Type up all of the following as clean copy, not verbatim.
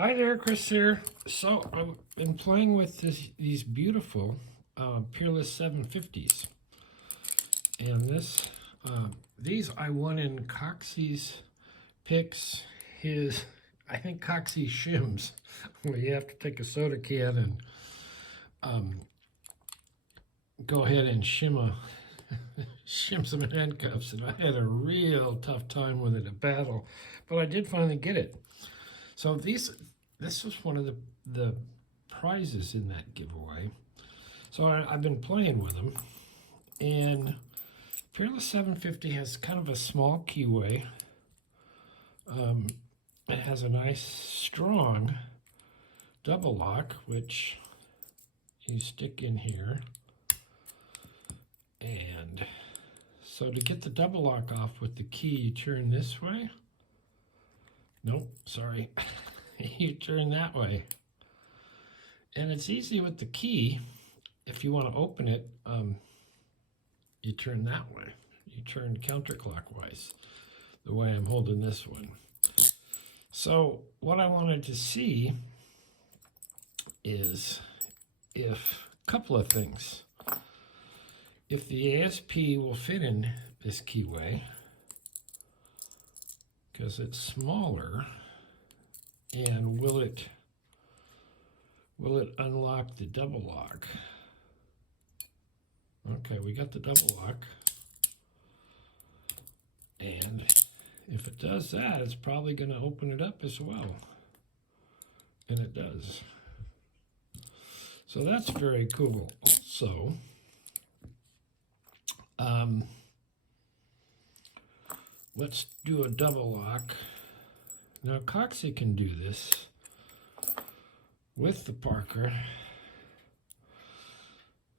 Hi there, Chris here. So I've been playing with these beautiful Peerless 750s, and these I won in Coxie's picks. I think Coxie's shims, where you have to take a soda can and go ahead and shim some handcuffs, and I had a real tough time with it at battle, but I did finally get it. So this was one of the prizes in that giveaway. So I've been playing with them, and Peerless 750 has kind of a small keyway. It has a nice strong double lock, which you stick in here. And so to get the double lock off with the key, you turn this way. Nope, sorry. You turn that way. And it's easy with the key. If you want to open it, you turn that way. You turn counterclockwise, the way I'm holding this one. So what I wanted to see is a couple of things. If the ASP will fit in this keyway, because it's smaller, and will it unlock the double lock? Okay, we got the double lock, and if it does that, it's probably going to open it up as well, and it does. So that's very cool. Also, let's do a double lock. Now Coxie can do this with the Parker.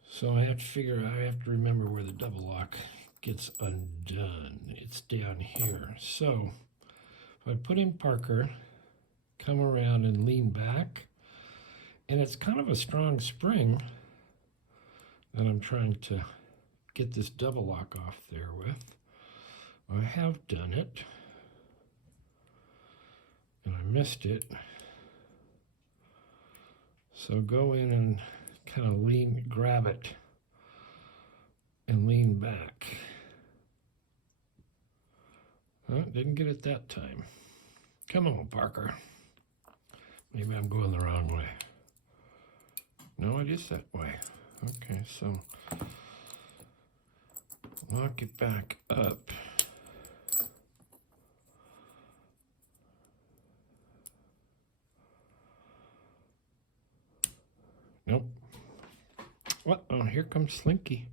So I have to remember where the double lock gets undone. It's down here. So if I put in Parker, come around and lean back, and it's kind of a strong spring that I'm trying to get this double lock off there with. I have done it, and I missed it. So go in and kind of grab it, and lean back. Oh, didn't get it that time. Come on, Parker. Maybe I'm going the wrong way. No, it is that way. Okay, so lock it back up. Nope. What? Oh, here comes Slinky.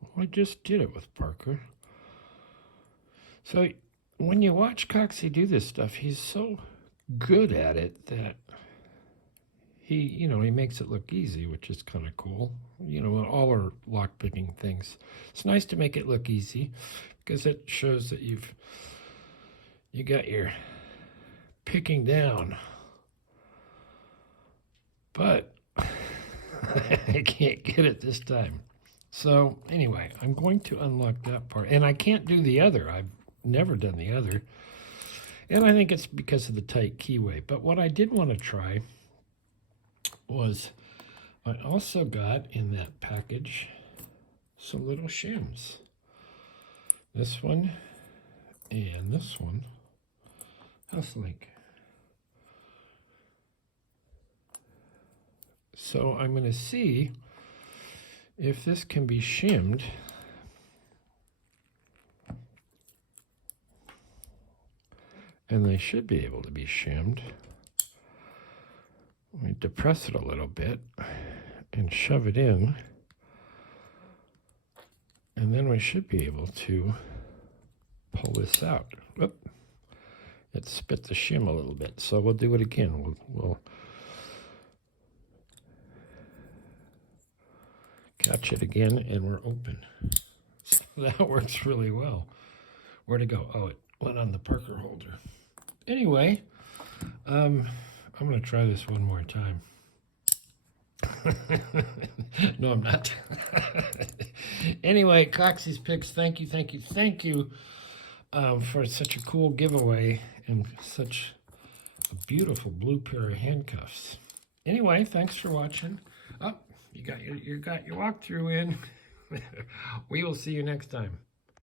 Well, I just did it with Parker. So when you watch Coxie do this stuff, he's so good at it that he makes it look easy, which is kind of cool. All our lock picking things, it's nice to make it look easy because it shows that you got your picking down. But I can't get it this time. So anyway, I'm going to unlock that part. And I can't do the other. I've never done the other. And I think it's because of the tight keyway. But what I did want to try was I also got in that package some little shims. This one and this one. How's link? So I'm going to see if this can be shimmed. And they should be able to be shimmed. Let me depress it a little bit and shove it in. And then we should be able to pull this out. Oop. It spit the shim a little bit. So we'll do it again. We'll catch it again, and we're open. So that works really well. Where'd it go? Oh, it went on the Parker holder. Anyway, I'm going to try this one more time. No, I'm not. Anyway, Coxie's picks. Thank you. for such a cool giveaway and such a beautiful blue pair of handcuffs. Anyway, thanks for watching. Oh, you got your walkthrough in. We will see you next time.